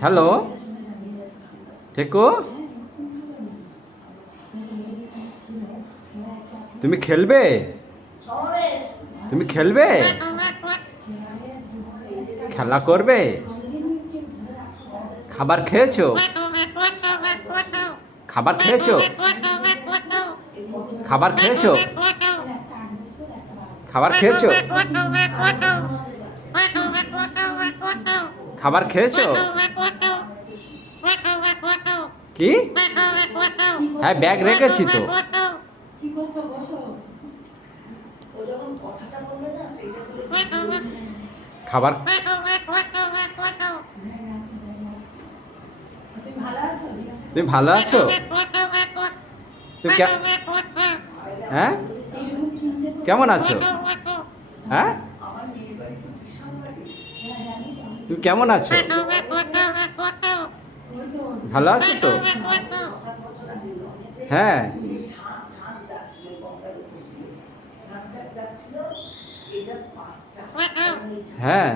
Hello ঠেকো, তুমি খেলবে? তুমি খেলবে? খেলা করবে? খাবার খেয়েছো? খাবার খেয়েছো? খাবার খেয়েছো? খাবার খেয়েছো? খাবার খেয়েছো? কি? হ্যাঁ, ব্যাগ রেখেছি তো। খাবার তুমি ভালো আছো? তুমি হ্যাঁ, কেমন আছো? হ্যাঁ, তুমি কেমন আছো? ভালো আছো তো? হ্যাঁ। হ্যাঁ।